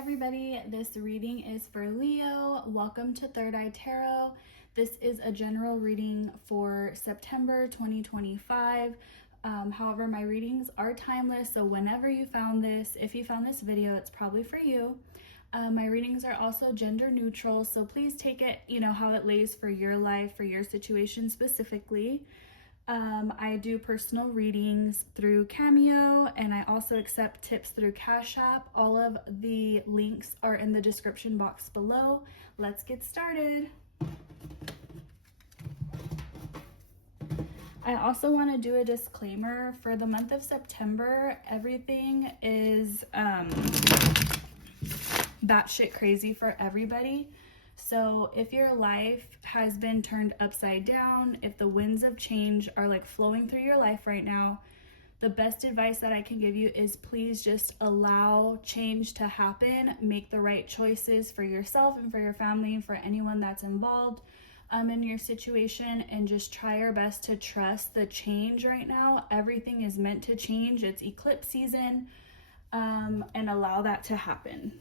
everybody, this reading is for Leo. Welcome to Third Eye Tarot. This is a general reading for September 2025. However, my readings are timeless, so whenever you found this, if you found this video, it's probably for you. My readings are also gender neutral, so please take it, how it lays for your life, for your situation specifically. I do personal readings through Cameo, and I also accept tips through Cash App. All of the links are in the description box below. Let's get started. I also want to do a disclaimer. For the month of September, everything is batshit crazy for everybody. So if your life has been turned upside down, if the winds of change are like flowing through your life right now, the best advice that I can give you is please just allow change to happen. Make the right choices for yourself and for your family and for anyone that's involved in your situation, and just try your best to trust the change right now. Everything is meant to change. It's eclipse season, and allow that to happen.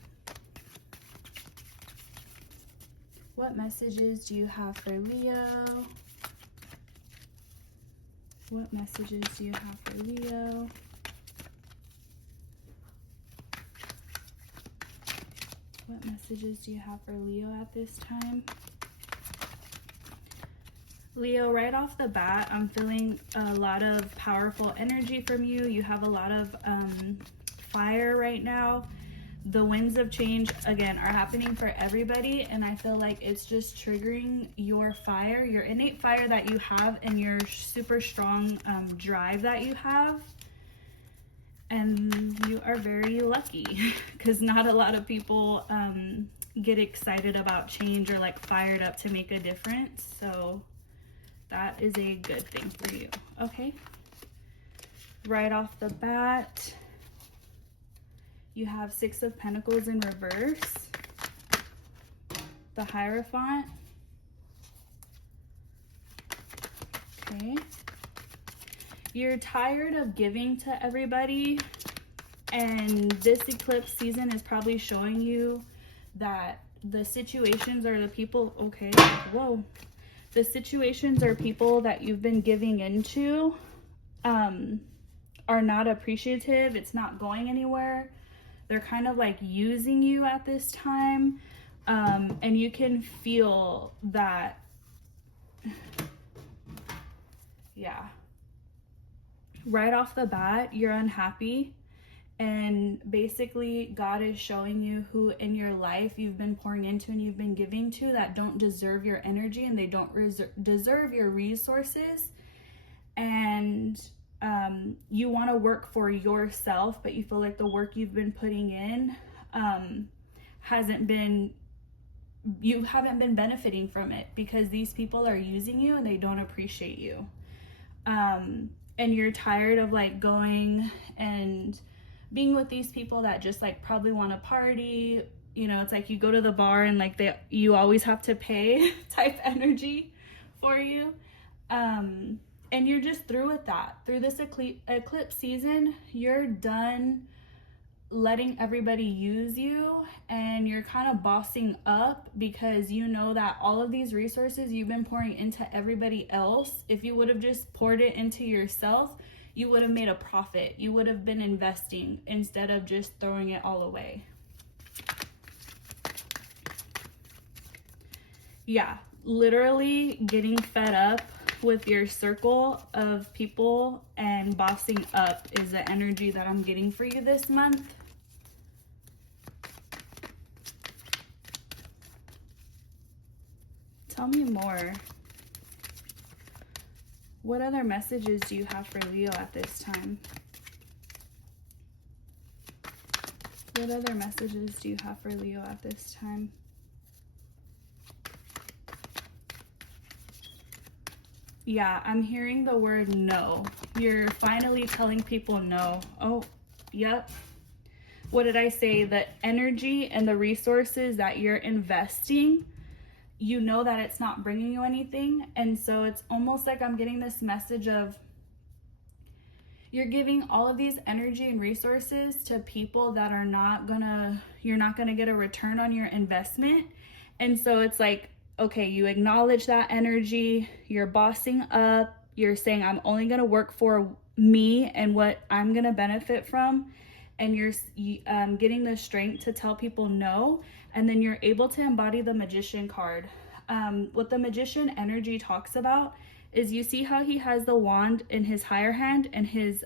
What messages do you have for Leo? What messages do you have for Leo? What messages do you have for Leo at this time? Leo, right off the bat, I'm feeling a lot of powerful energy from you. You have a lot of fire right now. The winds of change, again, are happening for everybody, and I feel like it's just triggering your fire, your innate fire that you have, and your super strong drive that you have. And you are very lucky because not a lot of people get excited about change or like fired up to make a difference. So that is a good thing for you. Okay. Right off the bat, you have Six of Pentacles in reverse, the Hierophant. Okay. You're tired of giving to everybody, and this eclipse season is probably showing you that the situations or the people, okay, whoa. The situations or people that you've been giving into are not appreciative. It's not going anywhere. They're kind of like using you at this time. And you can feel that, yeah. Right off the bat, you're unhappy. And basically, God is showing you who in your life you've been pouring into and you've been giving to that don't deserve your energy, and they don't deserve your resources. And you want to work for yourself, but you feel like the work you've been putting in you haven't been benefiting from it because these people are using you and they don't appreciate you. And you're tired of like going and being with these people that just like probably want to party. It's like you go to the bar and like you always have to pay type energy for you. And you're just through with that. Through this eclipse season, you're done letting everybody use you, and you're kind of bossing up because you know that all of these resources you've been pouring into everybody else, if you would have just poured it into yourself, you would have made a profit. You would have been investing instead of just throwing it all away. Yeah, literally getting fed up with your circle of people and bossing up is the energy that I'm getting for you this month. Tell me more. What other messages do you have for Leo at this time? What other messages do you have for Leo at this time? Yeah, I'm hearing the word no. You're finally telling people no. Oh, yep. What did I say? The energy and the resources that you're investing, you know that it's not bringing you anything. And so it's almost like I'm getting this message of You're giving all of these energy and resources to people that are you're not gonna get a return on your investment. And so it's like, okay, you acknowledge that energy, you're bossing up, you're saying, I'm only gonna work for me and what I'm gonna benefit from. And you're getting the strength to tell people no. And then you're able to embody the Magician card. What the Magician energy talks about is, you see how he has the wand in his higher hand and his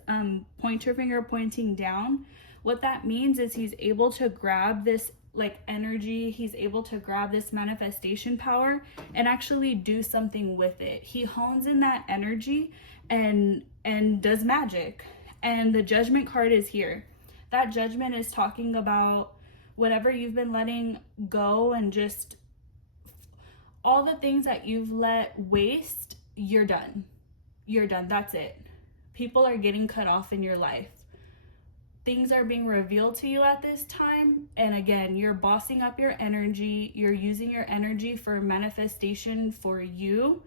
pointer finger pointing down. What that means is he's able to grab this like energy, he's able to grab this manifestation power and actually do something with it. He hones in that energy and does magic. And the Judgment card is here. That Judgment is talking about whatever you've been letting go, and just all the things that you've let waste. You're done. You're done. That's it. People are getting cut off in your life. Things are being revealed to you at this time. And again, you're bossing up your energy. You're using your energy for manifestation for you.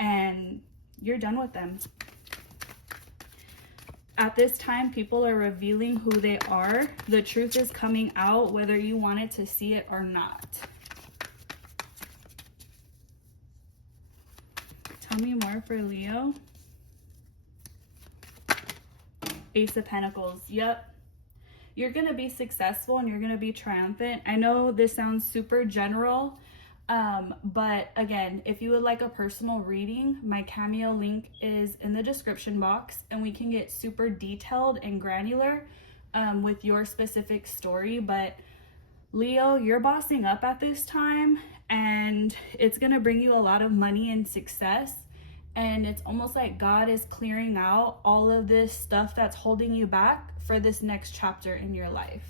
And you're done with them. At this time, people are revealing who they are. The truth is coming out, whether you wanted to see it or not. Tell me more for Leo. Ace of Pentacles. Yep. You're going to be successful and you're going to be triumphant. I know this sounds super general, but again, if you would like a personal reading, my Cameo link is in the description box, and we can get super detailed and granular with your specific story. But Leo, you're bossing up at this time, and it's going to bring you a lot of money and success. And it's almost like God is clearing out all of this stuff that's holding you back for this next chapter in your life.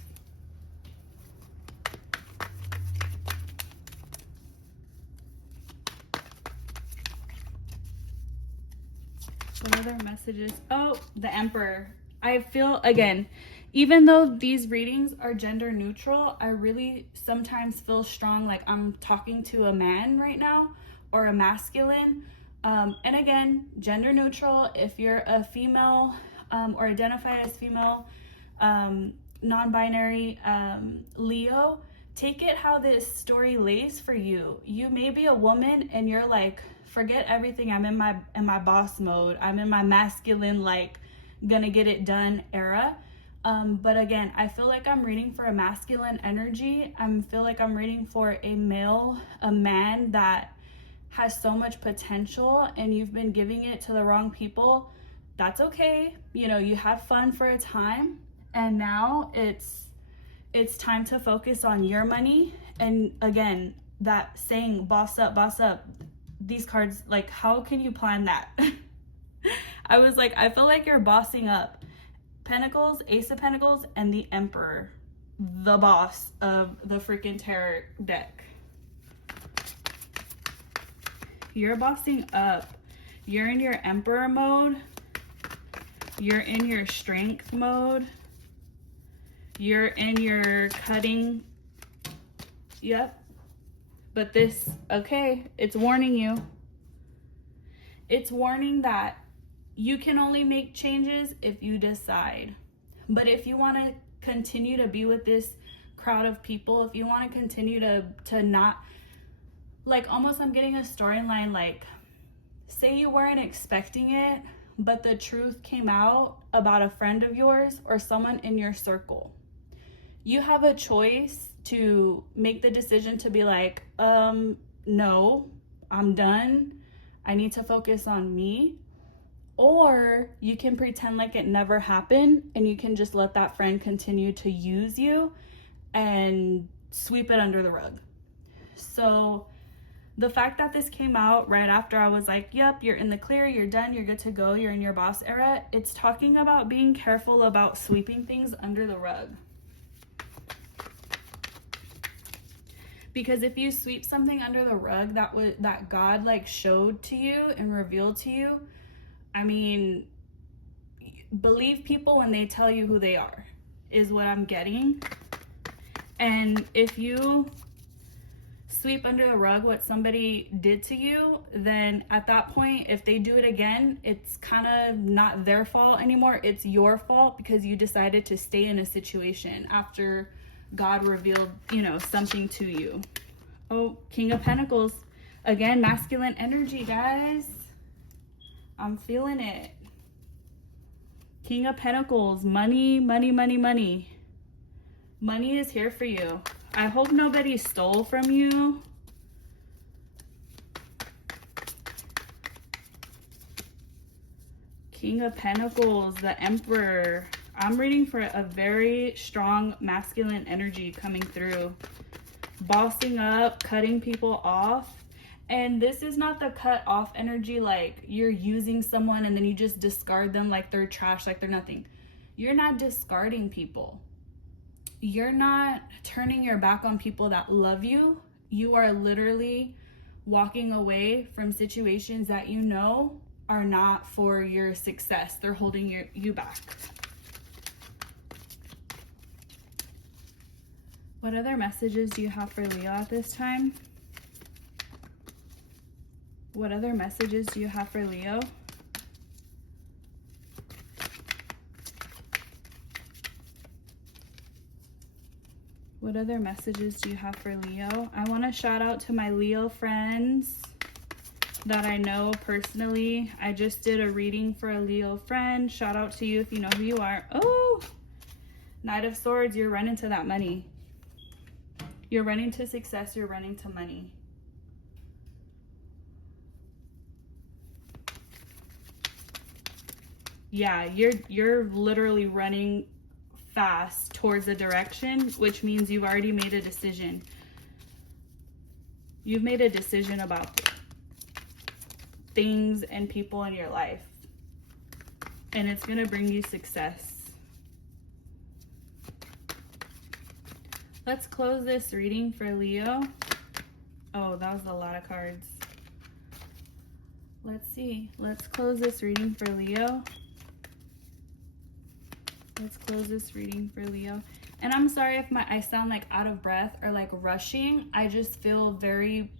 What other messages? Oh, the Emperor. I feel, again, even though these readings are gender neutral, I really sometimes feel strong like I'm talking to a man right now, or a masculine. And again, gender neutral. If you're a female or identify as female, non-binary, Leo, take it how this story lays for you. You may be a woman and you're like, forget everything. I'm in my boss mode. I'm in my masculine, like, gonna get it done era. But again, I feel like I'm reading for a masculine energy. I feel like I'm reading for a male, a man that has so much potential, and you've been giving it to the wrong people. That's okay. You know, you had fun for a time, and now it's time to focus on your money. And again, that saying, boss up, these cards, like, how can you plan that? I was like, I feel like you're bossing up. Pentacles, Ace of Pentacles, and the Emperor, the boss of the freaking tarot deck. You're bossing up. You're in your Emperor mode. You're in your strength mode. You're in your cutting. Yep. But this, okay, it's warning you. It's warning that you can only make changes if you decide. But if you want to continue to be with this crowd of people, if you want to continue to not, like, almost I'm getting a storyline, like, say you weren't expecting it, but the truth came out about a friend of yours or someone in your circle. You have a choice to make the decision to be like, no, I'm done. I need to focus on me. Or you can pretend like it never happened, and you can just let that friend continue to use you and sweep it under the rug. So the fact that this came out right after I was like, yep, you're in the clear, you're done, you're good to go, you're in your boss era, it's talking about being careful about sweeping things under the rug. Because if you sweep something under the rug that God like showed to you and revealed to you, I mean, believe people when they tell you who they are, is what I'm getting. And if you sweep under the rug what somebody did to you, then at that point, if they do it again, it's kind of not their fault anymore. It's your fault because you decided to stay in a situation after God revealed, you know, something to you. Oh, King of Pentacles. Again, masculine energy, guys. I'm feeling it. King of Pentacles. Money, money, money, money. Money is here for you. I hope nobody stole from you. King of Pentacles, the Emperor. I'm reading for a very strong masculine energy coming through. Bossing up, cutting people off. And this is not the cut off energy like you're using someone and then you just discard them like they're trash, like they're nothing. You're not discarding people. You're not turning your back on people that love you. You are literally walking away from situations that you know are not for your success. They're holding you back. What other messages do you have for Leo at this time? What other messages do you have for Leo? What other messages do you have for Leo? I want to shout out to my Leo friends that I know personally. I just did a reading for a Leo friend. Shout out to you if you know who you are. Oh, Knight of Swords, you're running to that money. You're running to success. You're running to money. Yeah, you're literally running fast towards a direction, which means you've already made a decision. You've made a decision about things and people in your life, and it's going to bring you success. Let's close this reading for Leo. Oh, that was a lot of cards. Let's see. Let's close this reading for Leo. Let's close this reading for Leo. And I'm sorry if I sound like out of breath or like rushing. I just feel very,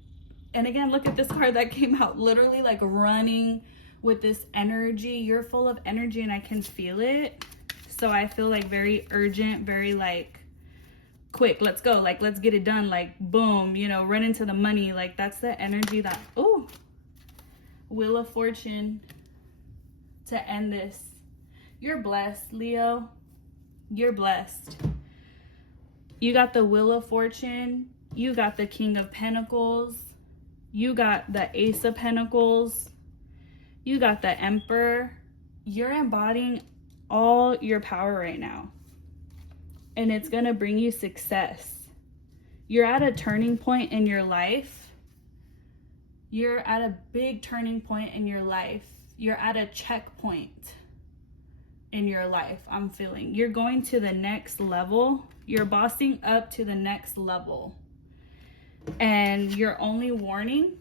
and again, look at this card that came out, literally like running with this energy. You're full of energy and I can feel it. So I feel like very urgent, very like quick, let's go, like let's get it done, like boom, you know, run into the money. Like that's the energy that, oh, Wheel of Fortune to end this. You're blessed, Leo. You're blessed. You got the Wheel of Fortune. You got the King of Pentacles. You got the Ace of Pentacles. You got the Emperor. You're embodying all your power right now. And it's going to bring you success. You're at a turning point in your life. You're at a big turning point in your life. You're at a checkpoint in your life. I'm feeling you're going to the next level. You're bossing up to the next level. And your only warning,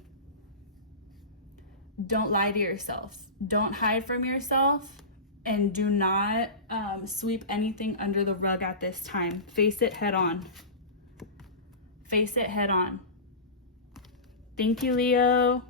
don't lie to yourself. Don't hide from yourself. And do not sweep anything under the rug at this time. Face it head on. Face it head on. Thank you, Leo.